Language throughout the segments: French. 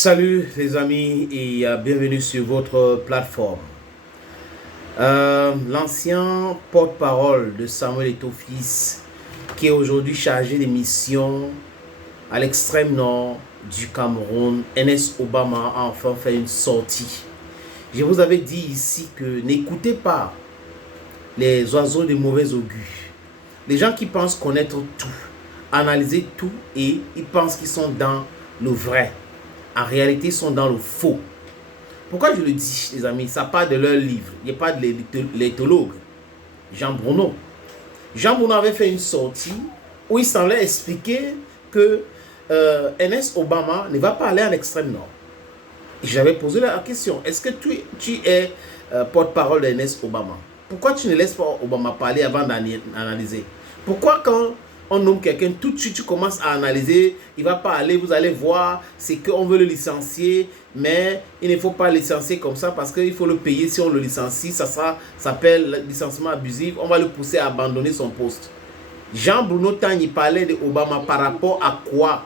Salut les amis et bienvenue sur votre plateforme. L'ancien porte-parole de Samuel Eto'o-Fils, qui est aujourd'hui chargé des missions à l'extrême nord du Cameroun, Ernest Obama, a enfin fait une sortie. Je vous avais dit ici que n'écoutez pas les oiseaux de mauvais augure. Les gens qui pensent connaître tout, analyser tout et ils pensent qu'ils sont dans le vrai. En réalité, ils sont dans le faux. Pourquoi je le dis, les amis? Ça part de leur livre. Il n'y a pas de l'éthologue. Jean Bruno. Jean Bruno avait fait une sortie où il semblait expliquer que Ernest Obama ne va pas aller en extrême nord. J'avais posé la question. Est-ce que tu es porte-parole d'Ernest Obama? Pourquoi tu ne laisses pas Obama parler avant d'analyser? Pourquoi quand on nomme quelqu'un, tout de suite tu commences à analyser, il ne va pas aller, vous allez voir, c'est qu'on veut le licencier, mais il ne faut pas le licencier comme ça parce qu'il faut le payer si on le licencie, ça s'appelle licenciement abusif, on va le pousser à abandonner son poste. Jean-Bruno Tagny parlait d'Obama par rapport à quoi?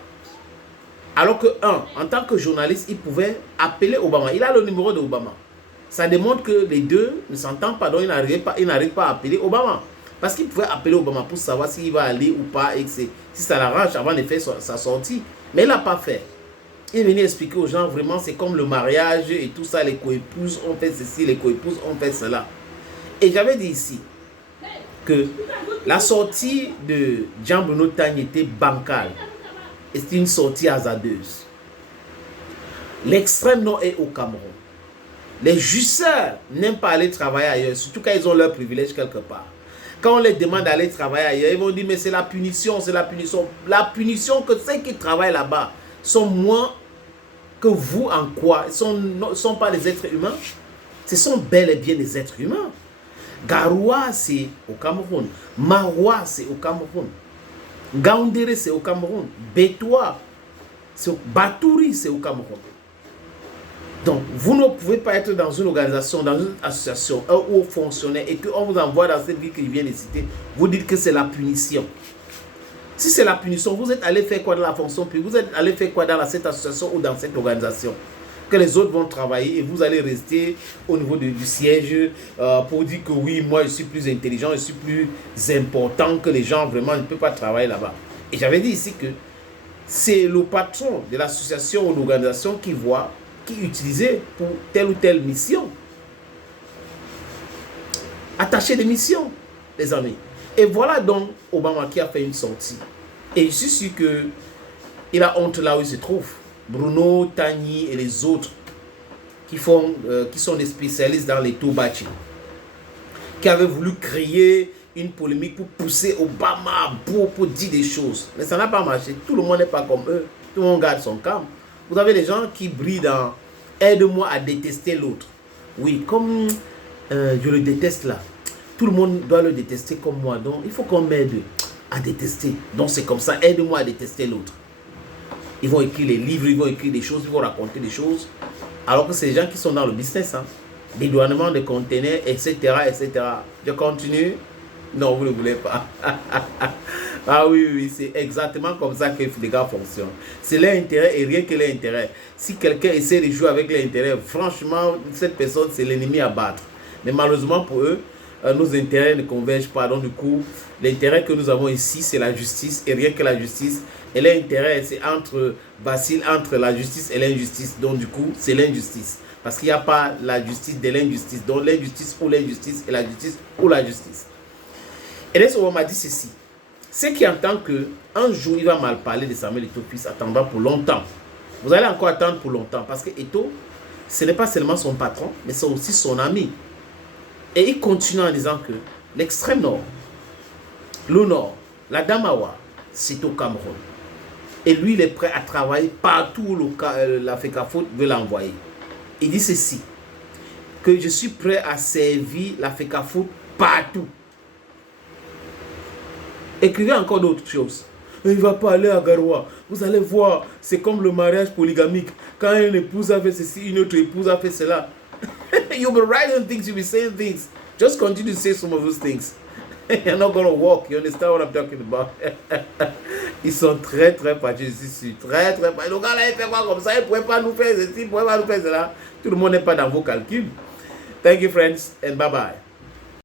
Alors que, en tant que journaliste, il pouvait appeler Obama, il a le numéro d'Obama. Ça démontre que les deux ne s'entendent pas, donc il n'arrive pas à appeler Obama. Parce qu'il pouvait appeler Obama pour savoir s'il va aller ou pas et si ça l'arrange avant de faire sa sortie. Mais il n'a pas fait. Il est venu expliquer aux gens vraiment c'est comme le mariage et tout ça. Les coépouses ont fait ceci, les coépouses ont fait cela. Et j'avais dit ici que la sortie de Jean-Bruno Tagny était bancale. Et c'était une sortie hasardeuse. L'extrême nord est au Cameroun. Les justeurs n'aiment pas aller travailler ailleurs, surtout quand ils ont leur privilège quelque part. Quand on les demande d'aller travailler ailleurs, ils vont dire mais c'est la punition, c'est la punition. La punition que ceux qui travaillent là-bas sont moins que vous en quoi? Ils ne sont pas des êtres humains. Ce sont bel et bien des êtres humains. Garoua, c'est au Cameroun. Maroua, c'est au Cameroun. Gaoundéré, c'est au Cameroun. Bétoua, Batouri, c'est au Cameroun. Donc, vous ne pouvez pas être dans une organisation, dans une association, un haut fonctionnaire et qu'on vous envoie dans cette ville que je viens de citer, vous dites que c'est la punition. Si c'est la punition, vous êtes allé faire quoi dans la fonction publique? Vous êtes allé faire quoi dans cette association ou dans cette organisation? Que les autres vont travailler et vous allez rester au niveau du siège pour dire que oui, moi je suis plus intelligent, je suis plus important que les gens, vraiment, je ne peux pas travailler là-bas. Et j'avais dit ici que c'est le patron de l'association ou l'organisation qui voit qui est utilisé pour telle ou telle mission. Attaché des missions, les amis. Et voilà donc Obama qui a fait une sortie. Et je suis sûr qu'il a honte là où il se trouve. Bruno, Tagny et les autres qui sont des spécialistes dans les toubachi, qui avaient voulu créer une polémique pour pousser Obama pour dire des choses. Mais ça n'a pas marché. Tout le monde n'est pas comme eux. Tout le monde garde son calme. Vous avez des gens qui brillent dans « aide-moi à détester l'autre ». Oui, comme je le déteste là. Tout le monde doit le détester comme moi. Donc, il faut qu'on m'aide à détester. Donc, c'est comme ça. Aide-moi à détester l'autre. Ils vont écrire les livres, ils vont écrire des choses, ils vont raconter des choses. Alors que c'est les gens qui sont dans le business. Hein. Dédouanement de conteneurs, etc., etc. Je continue. Non, vous ne voulez pas. Ah oui, c'est exactement comme ça que les gars fonctionnent. C'est leur intérêt et rien que leur intérêt. Si quelqu'un essaie de jouer avec leur intérêt, franchement, cette personne, c'est l'ennemi à battre. Mais malheureusement pour eux, nos intérêts ne convergent pas. Donc du coup, l'intérêt que nous avons ici, c'est la justice et rien que la justice. Et leur intérêt, c'est vacille entre la justice et l'injustice. Donc du coup, c'est l'injustice. Parce qu'il n'y a pas la justice de l'injustice. Donc l'injustice ou l'injustice et la justice ou la justice. Et là, on m'a dit ceci. C'est qui entend qu'un jour, il va mal parler de Samuel Eto'o-Fils attendant pour longtemps. Vous allez encore attendre pour longtemps parce que Eto'o, ce n'est pas seulement son patron, mais c'est aussi son ami. Et il continue en disant que l'extrême nord, le nord, la Damawa, c'est au Cameroun. Et lui, il est prêt à travailler partout où la FECAFOOT veut l'envoyer. Il dit ceci, que je suis prêt à servir la FECAFOOT partout. Écrivez encore d'autres choses. Il ne va pas aller à Garoua. Vous allez voir, c'est comme le mariage polygamique. Quand une épouse a fait ceci, une autre épouse a fait cela. You'll be writing things, you'll be saying things. Just continue to say some of those things. You're not going to walk. You understand what I'm talking about? Ils sont très, très fâchés, je suis sûr. Très, très fâchés. Le gars là, il fait quoi comme ça? Il ne pouvait pas nous faire ceci, il ne pouvait pas nous faire cela. Tout le monde n'est pas dans vos calculs. Thank you, friends, and bye-bye.